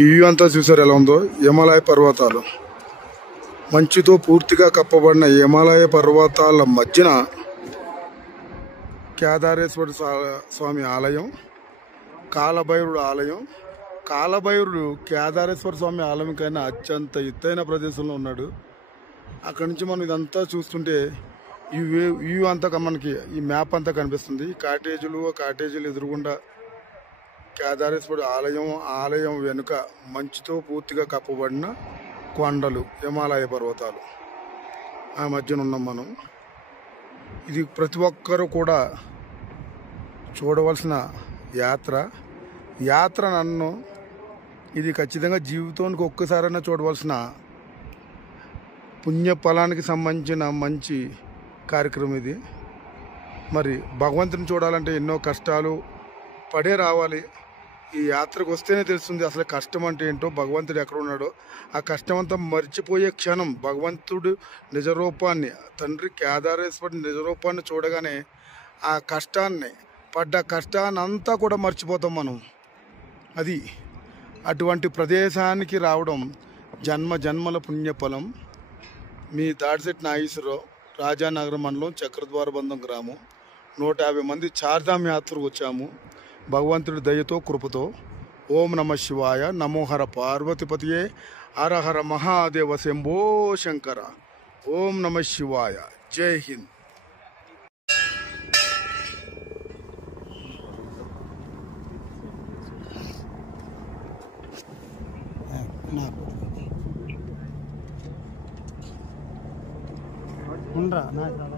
ఈ వ్యూ అంతా చూసారు ఎలా ఉందో. హిమాలయ పర్వతాలు, మంచుతో పూర్తిగా కప్పబడిన హిమాలయ పర్వతాల మధ్యన కేదారేశ్వర స్వామి ఆలయం, కాలభైరుడు ఆలయం. కాలభైరుడు కేదారేశ్వర స్వామి ఆలయం కన్నా అత్యంత ఎత్తైన ప్రదేశంలో ఉన్నాడు. అక్కడి నుంచి మనం ఇదంతా చూస్తుంటే ఈ వ్యూ అంతా మనకి ఈ మ్యాప్ అంతా కనిపిస్తుంది. కాటేజీలు ఎదురుగుండా కేదారేశ్వరుడు ఆలయం వెనుక మంచుతో పూర్తిగా కప్పబడిన కొండలు, హిమాలయ పర్వతాలు, ఆ మధ్యన ఉన్నాం మనం. ఇది ప్రతి ఒక్కరూ కూడా చూడవలసిన యాత్ర నన్ను ఇది ఖచ్చితంగా జీవితానికి ఒక్కసారైనా చూడవలసిన పుణ్యఫలానికి సంబంధించిన మంచి కార్యక్రమం ఇది. మరి భగవంతుని చూడాలంటే ఎన్నో కష్టాలు పడే రావాలి. ఈ యాత్రకు వస్తేనే తెలుస్తుంది అసలు కష్టం అంటే ఏంటో, భగవంతుడు ఎక్కడ ఉన్నాడో. ఆ కష్టం అంతా మర్చిపోయే క్షణం భగవంతుడు నిజరూపాన్ని, తండ్రి కేదారేశ్వరుడి నిజరూపాన్ని చూడగానే ఆ కష్టాన్ని అంతా కూడా మర్చిపోతాం మనం. అది అటువంటి ప్రదేశానికి రావడం జన్మల పుణ్యఫలం. మీ దాడిశెట్టి నాగేశ్వరరావు, రాజానగరం మండలం, చక్రద్వారబంధం గ్రామం. 150 మంది చార్ధామ్ యాత్రకు వచ్చాము భగవంతుడి దయతో, కృపతో. ఓం నమ శివాయ. నమోహర పార్వతిపతియే. హర హర మహాదేవ శంభో శంకర. ఓం నమ శివాయ. జై హింద్. ఉండరా